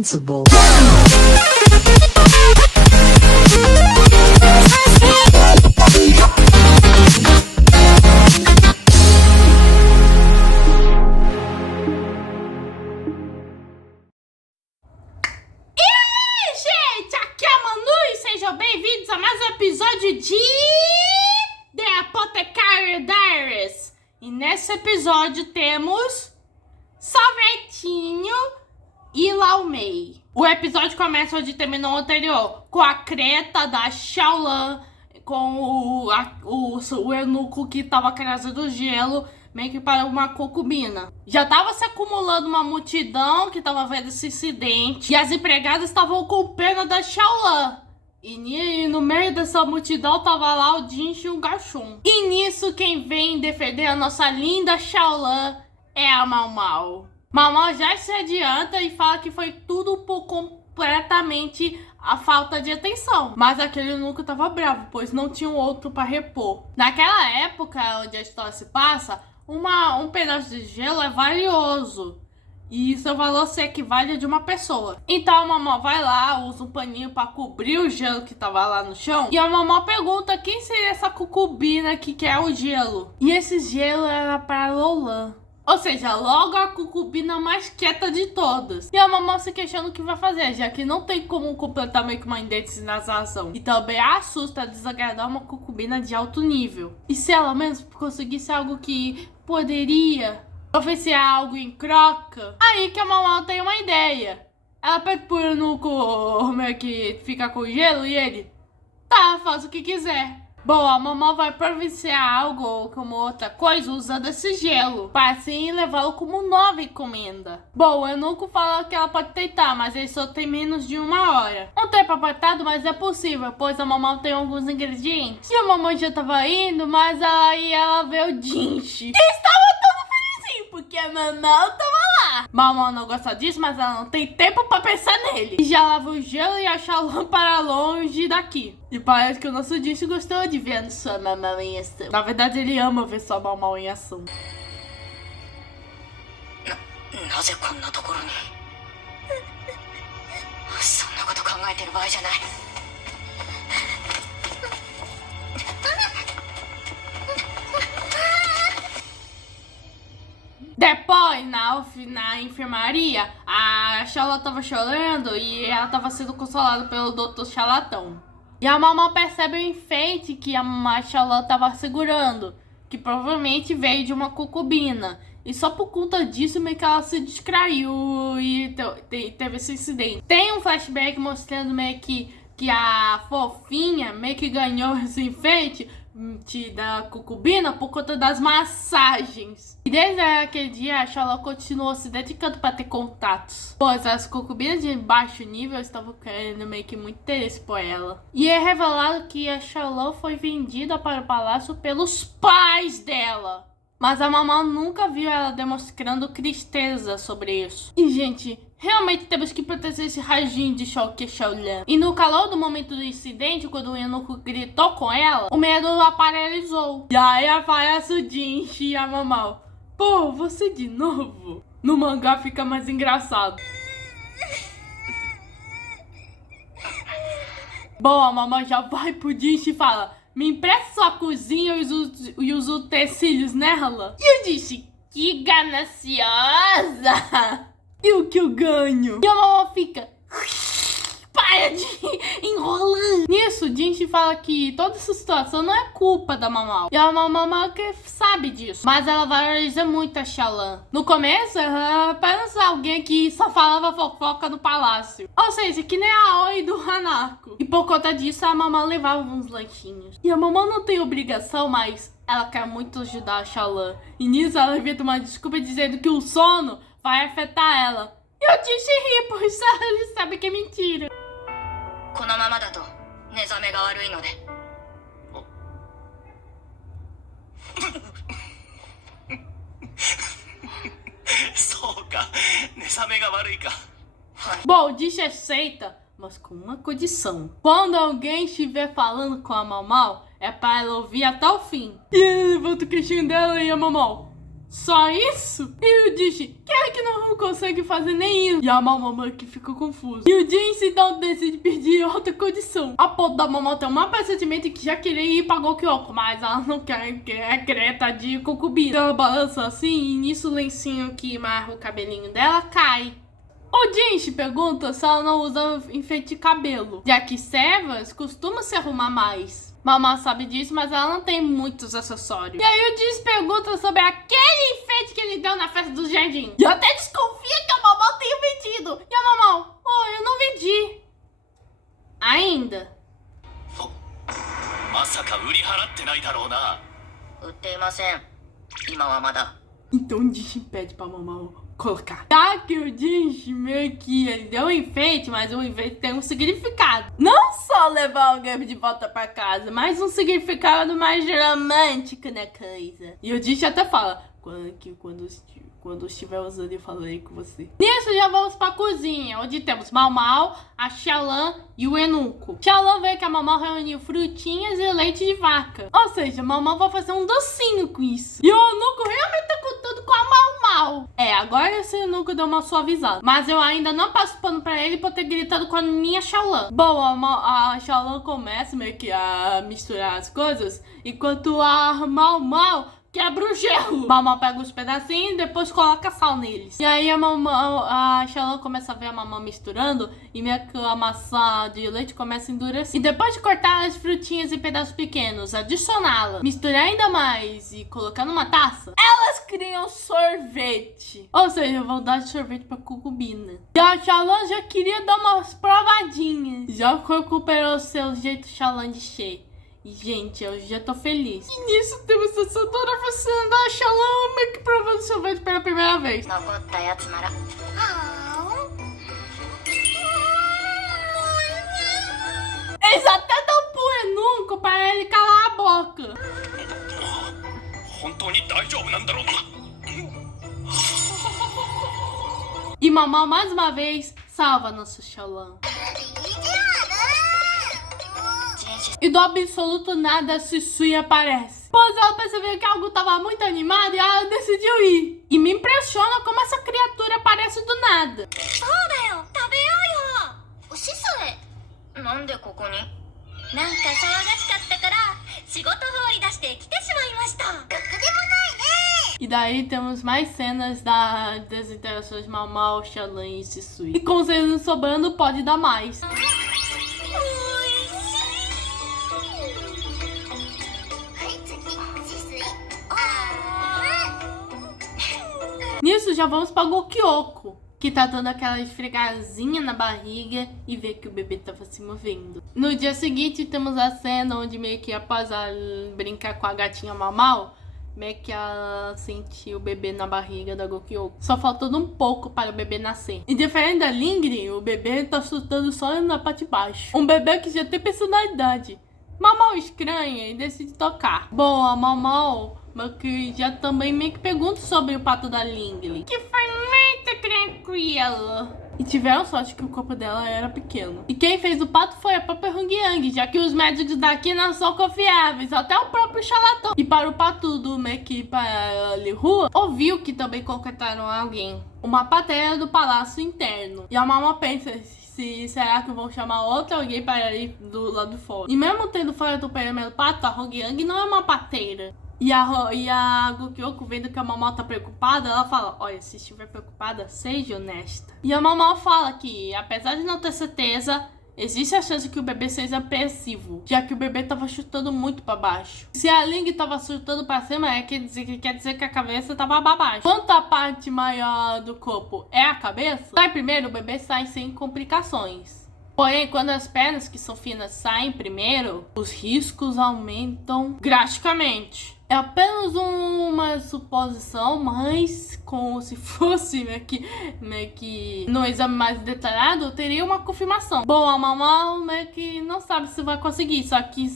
invincible. Sejam bem-vindos a mais um episódio de The Apothecary Diaries. E nesse episódio temos Sorvetinho e Lau Mei. O episódio começa onde terminou o anterior, com a creta da Xiaolan, com o eunuco que tava trazendo gelo, meio que para uma concubina. Já tava se acumulando uma multidão que tava vendo esse incidente, e as empregadas estavam com pena da Xiaolan. E no meio dessa multidão tava lá o Jinx e o Gachum. E nisso quem vem defender a nossa linda Xiaolan é a Mau Mau. Mau Mau já se adianta e fala que foi tudo por completamente a falta de atenção. Mas aquele nunca tava bravo, pois não tinha um outro para repor. Naquela época onde a história se passa, um pedaço de gelo é valioso. E seu valor se equivale a de uma pessoa. Então a Mamó vai lá, usa um paninho pra cobrir o gelo que tava lá no chão. E a Mamó pergunta quem seria essa cucubina que quer o gelo. E esse gelo era para Lolan. Ou seja, logo a cucubina mais quieta de todas. E a Mamó se questiona o que vai fazer, já que não tem como completar meio que uma indenização. E também assusta desagradar uma cucubina de alto nível. E se ela mesmo conseguisse algo que poderia oferecer algo em troca, aí que a Mamão tem uma ideia. Ela pede pro eunuco meio que fica com gelo e ele, tá, faz o que quiser. Bom, a Mamão vai providenciar algo ou como outra coisa usando esse gelo, para assim levá-lo como nova encomenda. Bom, o eunuco fala que ela pode tentar, mas ele só tem menos de 1 hora. Um tempo apertado, mas é possível, pois a Mamão tem alguns ingredientes. E a Mamão já tava indo, mas aí ela vê o Jinx. E estava porque a Mamão tava lá. Mamão não gosta disso, mas ela não tem tempo pra pensar nele. E já lava o gelo e a Xiaolan para longe daqui. E parece que o nosso Jinx gostou de ver sua Mamão em ação. Na verdade, ele ama ver sua Mamão em ação. Depois, na enfermaria, a Xiaolan tava chorando e ela tava sendo consolada pelo Dr. Charlatão. E a Mamão percebe o enfeite que a Xiaolan tava segurando, que provavelmente veio de uma concubina. E só por conta disso meio que ela se distraiu e teve esse incidente. Tem um flashback mostrando meio que a fofinha meio que ganhou esse enfeite da concubina por conta das massagens. E desde aquele dia a Xiaolan continuou se dedicando para ter contatos, pois as concubinas de baixo nível estavam querendo meio que muito interesse por ela. E é revelado que a Xiaolan foi vendida para o palácio pelos pais dela. Mas a Mamão nunca viu ela demonstrando tristeza sobre isso. E, gente, realmente temos que proteger esse rajinho de choque Xiaolan. E no calor do momento do incidente, quando o eunuco gritou com ela, o medo a paralisou. E aí aparece o Jinx e a Mamão. Pô, você de novo? No mangá fica mais engraçado. Bom, a Mamão já vai pro Jinx e fala: me empresta sua cozinha e os utensílios nela. E eu disse, que gananciosa! E o que eu ganho? E a Mamão fica, para de enrolando. Nisso, o Jinx fala que toda essa situação não é culpa da Mamão. E a Mamão que sabe disso. Mas ela valoriza muito a Xiaolan. No começo, ela era apenas alguém que só falava fofoca no palácio. Ou seja, que nem a Oi do Hanako. E por conta disso, a Mamão levava uns lanchinhos. E a Mamão não tem obrigação, mas ela quer muito ajudar a Xiaolan. E nisso, ela inventa uma desculpa dizendo que o sono vai afetar ela. E o Jinx ri, pois ele sabe que é mentira. Bom, o Jinx aceita, mas com uma condição. Quando alguém estiver falando com a Mau Mau, é para ela ouvir até o fim. E ele levanta o queixinho dela e a Mau Mau, Só isso? E o Jinx, quem é que não consegue fazer nem isso? E a mamãe que fica confusa. E o Jinx então decide pedir outra condição. A ponto da mamãe ter um mau pressentimento que já queria ir pra Gokyoko, mas ela não quer creta de concubina. Ela balança assim e nisso o lencinho que amarra o cabelinho dela cai. O Jinx pergunta se ela não usa enfeite de cabelo, já que servas costumam se arrumar mais. Mamãe sabe disso, mas ela não tem muitos acessórios. E aí o Jinx pergunta sobre aquele enfeite que ele deu na festa do jardim. E até desconfia que a mamãe tenha vendido. E a mamãe, oh, eu não vendi. Ainda. Então o Jinx pede pra mamãe colocar. Já que o Jinx meio que ele deu um enfeite, mas o enfeite tem um significado. Não só levar alguém de volta pra casa, mas um significado mais romântico na coisa. E o Jinx até fala, quando estiver usando eu falarei com você. Nisso já vamos pra cozinha, onde temos Mau Mau, a Shallan e o Eunuco. Shallan vê que a mamãe reuniu frutinhas e leite de vaca. Ou seja, a mamãe vai fazer um docinho com isso. E o Eunuco realmente tá contando com a Mau Mau. Agora esse Eunuco deu uma suavizada. Mas eu ainda não passo pano pra ele por ter gritado com a minha Shallan. Bom, a Shallan começa meio que a misturar as coisas, enquanto a Mau Mau quebra o gelo. Mamãe pega os pedacinhos e depois coloca sal neles. E aí a Shallan começa a ver a mamãe misturando e meio que a maçã de leite começa a endurecer. E depois de cortar as frutinhas em pedaços pequenos, adicioná-la, misturar ainda mais e colocar numa taça, elas criam sorvete. Ou seja, vão dar sorvete pra concubina. E a Shallan já queria dar umas provadinhas. Já recuperou seu jeito Shallan de cheio. E, gente, eu já tô feliz. E nisso temos essa adoravação da Shallan meio que provando sorvete pela primeira vez. Eles até dão pro Eunuco para ele calar a boca. E mamãe mais uma vez salva nosso Shallan. E do absoluto nada, a Shisui aparece. Pois ela percebeu que algo estava muito animado e ela decidiu ir. E me impressiona como essa criatura aparece do nada. E daí temos mais cenas das interações Mau Mau, Shallan e Shisui. E com os cenas sobrando, pode dar mais. Nisso já vamos pra Gokyoko, que tá dando aquela esfregazinha na barriga e vê que o bebê tava se movendo. No dia seguinte temos a cena onde meio que após ela brincar com a gatinha Mau Mau, meio que ela sentiu o bebê na barriga da Gokyoko. Só faltando um pouco para o bebê nascer. E diferente da Lingri, o bebê tá surtando só na parte de baixo. Um bebê que já tem personalidade. Mau Mau estranha e decide tocar. Bom, a Mau Mau que já também meio que pergunta sobre o pato da Lingli, que foi muito tranquilo. E tiveram sorte que o corpo dela era pequeno. E quem fez o pato foi a própria Hungyang, já que os médicos daqui não são confiáveis, até o próprio charlatão. E para o pato do Meki para Lihua, ouviu que também contrataram alguém, uma pateia do palácio interno. E a mamãe pensa, será que vão chamar outro alguém para ir do lado de fora? E mesmo tendo fora do perímetro pato, a Hungyang não é uma pateira. E a Gokyoko, vendo que a mamãe tá preocupada, ela fala, olha, se estiver preocupada, seja honesta. E a mamãe fala que, apesar de não ter certeza, existe a chance que o bebê seja apreensivo, já que o bebê tava chutando muito pra baixo. Se a Ling tava chutando pra cima, quer dizer que a cabeça tava pra baixo. Quanto a parte maior do corpo é a cabeça, sai primeiro, o bebê sai sem complicações. Porém, quando as pernas, que são finas, saem primeiro, os riscos aumentam drasticamente. É apenas uma suposição, mas como se fosse meio que no exame mais detalhado, teria uma confirmação. Bom, a mamãe meio que não sabe se vai conseguir, só que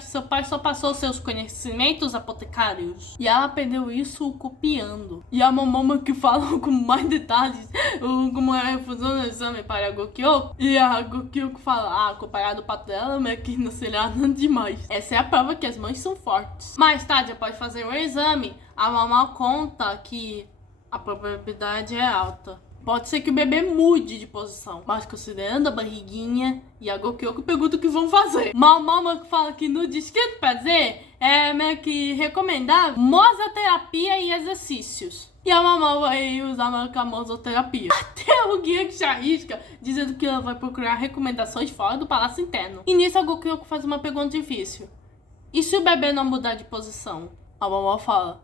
seu pai só passou seus conhecimentos apotecários. E ela aprendeu isso copiando. E a mamãe que fala com mais detalhes como funciona o exame para a Gokyoko. E a Gokyoko fala, comparado ao pato dela, meio que não seria nada demais. Essa é a prova que as mães são fortes. Mais tarde, depois de fazer o exame, a mamãe conta que a probabilidade é alta. Pode ser que o bebê mude de posição, mas considerando a barriguinha e a Gokyoko, pergunta o que vão fazer. Mamãe fala que no descrito prazer é meio que recomendável mosoterapia e exercícios. E a mamãe vai usar a mosoterapia. Até o guia que se arrisca, dizendo que ela vai procurar recomendações fora do palácio interno. E nisso a Gokyoko faz uma pergunta difícil. E se o bebê não mudar de posição? A mamãe fala: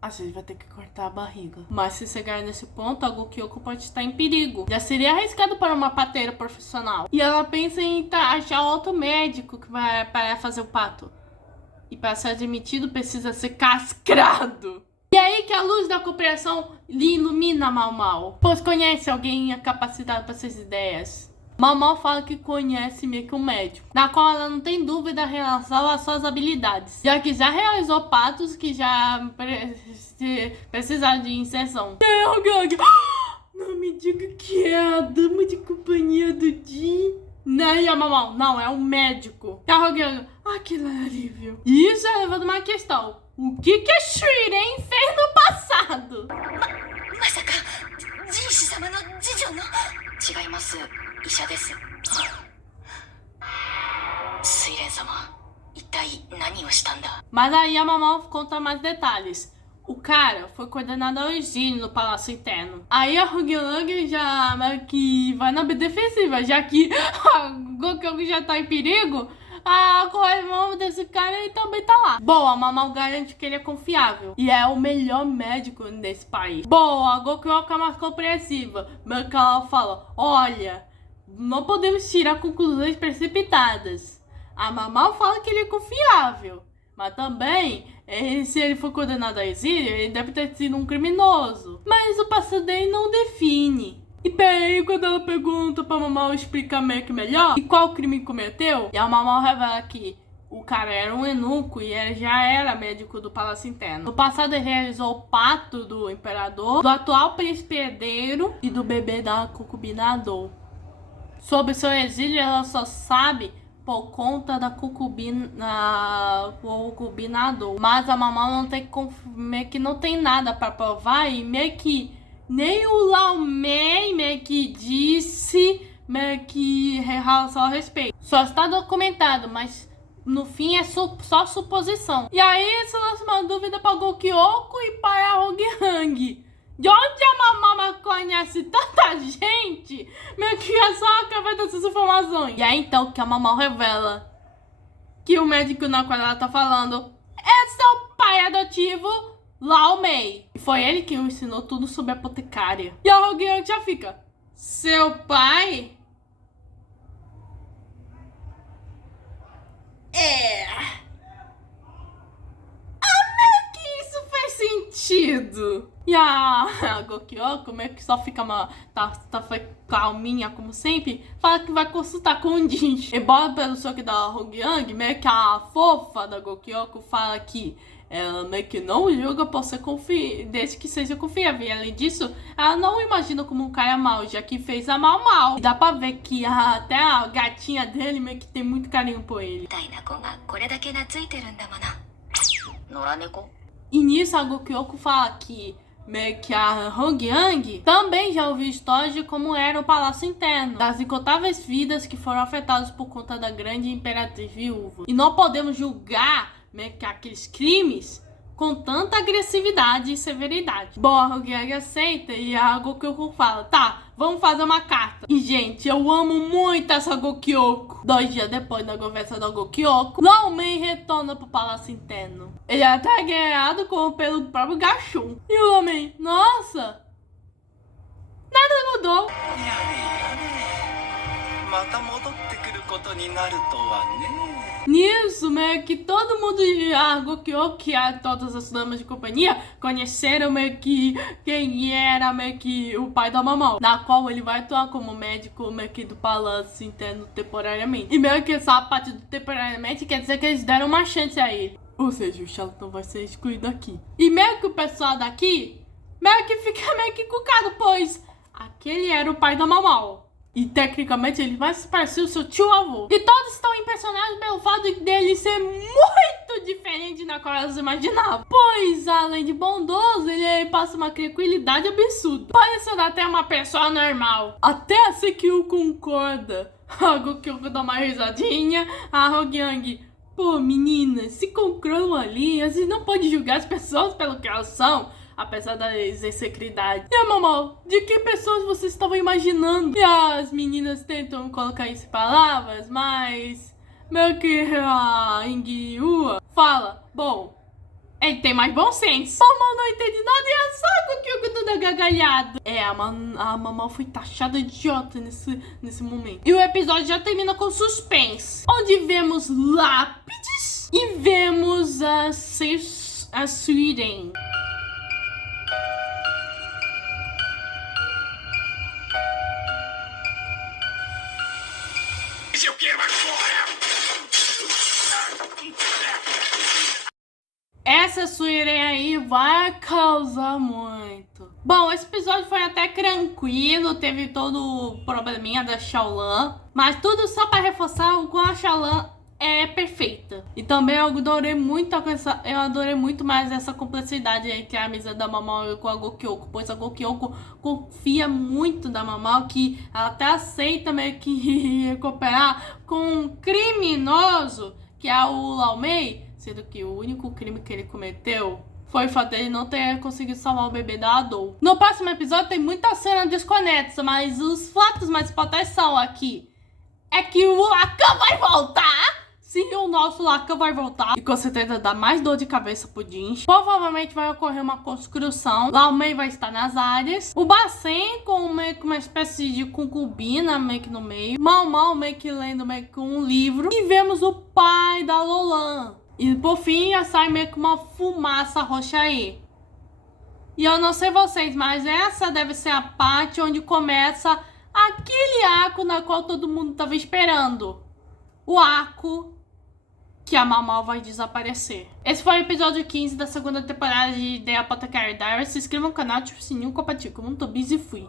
a gente vai ter que cortar a barriga. Mas se chegar nesse ponto, a Gokyoko pode estar em perigo. Já seria arriscado para uma parteira profissional. E ela pensa em achar outro médico que vai para fazer o parto. E para ser admitido, precisa ser castrado. E aí que a luz da cooperação lhe ilumina Mau, pois conhece alguém capacitado para essas ideias. Mau fala que conhece meio que um médico, na qual ela não tem dúvida em relação às suas habilidades, já que já realizou partos que já precisaram de inserção. Não me diga que é a dama de companhia do Jin. Não, e a Mau, não, é um médico. E a Hogyoung, que alívio. E isso levanta uma questão. O que a Shireen fez no passado? まさかジン氏様の次女の違います。医者です。水蓮様、一体何をしたんだ? Mas aí a mamãe conta mais detalhes. O cara foi condenado ao exílio no palácio interno. Aí a Hogyoung já meio que vai na defensiva, já que a Gokyoko já tá em perigo. O irmão desse cara ele também tá lá. Bom, a mamãe garante que ele é confiável e é o melhor médico desse país. Bom, a Gokyoko é mais compreensiva, mas que ela fala: olha, não podemos tirar conclusões precipitadas. A mamãe fala que ele é confiável, mas também, se ele for condenado a exílio, ele deve ter sido um criminoso. Mas o passado dele não define. E peraí, quando ela pergunta pra mamãe explicar meio que melhor e qual crime cometeu, e a mamãe revela que o cara era um eunuco e ele já era médico do palácio interno. No passado ele realizou o parto do imperador, do atual príncipe herdeiro e do bebê da concubina Adou. Sobre seu exílio, ela só sabe por conta da concubina Adou. Mas a mamãe não tem, meio que não tem nada pra provar e meio que nem o Lao Mei meio que disse meio que relação ao respeito. Só está documentado, mas no fim é só suposição. E aí isso lança uma dúvida para Gokyoko e para a Hogyoung. De onde a mamãe conhece tanta gente? Meio que é só através dessas informações. E aí então que a mamãe revela que o médico na qual ela tá falando é seu pai adotivo, Lao Mei. E foi ele que o ensinou tudo sobre a apotecária. E a Hogyoung já fica: seu pai? Meio que isso faz sentido. E a Gokyoko meio que só fica tá calminha como sempre, fala que vai consultar com o Jin. Embora pelo soco da Hogyoung, meio que a fofa da Gokyoko fala que ela meio que não julga por ser desde que seja confiável. E além disso, ela não imagina como um cara mau, já que fez a mal. E dá pra ver que até a gatinha dele meio que tem muito carinho por ele. E nisso a Gokyoko fala que meio que a Hogyoung também já ouviu histórias de como era o palácio interno, das incontáveis vidas que foram afetadas por conta da grande imperatriz viúva. E não podemos julgar meio que aqueles crimes com tanta agressividade e severidade. Bom, a Hogyoung aceita e a Gokyoko fala: tá, vamos fazer uma carta. E gente, eu amo muito essa Gokyoko. 2 dias depois da conversa da Gokyoko, Lao Mei retorna pro palácio interno. Ele é até guiado pelo próprio Gashun. E o homem: nossa, nada mudou. Nisso, meio que todo mundo, a Gokyoko, que todas as damas de companhia, conheceram meio que quem era meio que o pai da mamãe, na qual ele vai atuar como médico meio que do palácio interno temporariamente. E meio que essa parte do temporariamente quer dizer que eles deram uma chance a ele. Ou seja, o Charlton vai ser excluído aqui. E meio que o pessoal daqui meio que fica meio que cucado, pois aquele era o pai da mamãe. E tecnicamente ele vai se parecer o seu tio-avô. E todos estão impressionados pelo fato dele ser muito muito diferente da qual elas imaginavam. Pois, além de bondoso, ele passa uma tranquilidade absurda, parecendo até uma pessoa normal. Até a Sekio concorda. A Gokyoko dá uma risadinha, a Hogyang: pô, meninas, se concordam ali, a gente não pode julgar as pessoas pelo que elas são, apesar da insecridade. E a Mamau, de que pessoas vocês estavam imaginando? E as meninas tentam colocar isso em palavras, mas meio que a Ingiua fala: bom, ele tem mais bom senso. Mamau não entende nada e é só que o toda gargalhada. A Mamau foi taxada de idiota nesse momento. E o episódio já termina com suspense, onde vemos lápides e vemos a Suiren. Eu quero agora! Essa Suiren aí vai causar muito. Bom, esse episódio foi até tranquilo, teve todo o probleminha da Xiaolan, mas tudo só pra reforçar o quão a Xiaolan é perfeita. E também eu adorei muito mais essa complexidade entre a amizade da Mamau e com a Gokyoko, pois a Gokyoko confia muito da Mamau, que ela até aceita meio que cooperar com um criminoso, que é o Laomei, sendo que o único crime que ele cometeu foi o fato dele não ter conseguido salvar o bebê da Adol. No próximo episódio tem muita cena desconexa, mas os fatos mais importantes são aqui é que o Lacan vai voltar. Sim, o nosso Lacan vai voltar. E com certeza dá mais dor de cabeça pro Jinx. Provavelmente vai ocorrer uma construção. Laomei vai estar nas áreas. O Bacen com meio que uma espécie de concubina meio que no meio. Mau meio que lendo meio que um livro. E vemos o pai da Lolan. E por fim sai meio que uma fumaça roxa aí. E eu não sei vocês, mas essa deve ser a parte onde começa aquele arco na qual todo mundo estava esperando. O arco que a Mamau vai desaparecer. Esse foi o episódio 15 da segunda temporada de The Apothecary Diaries. Se inscreva no canal, ative o sininho, compartilhe com o Tobias e fui.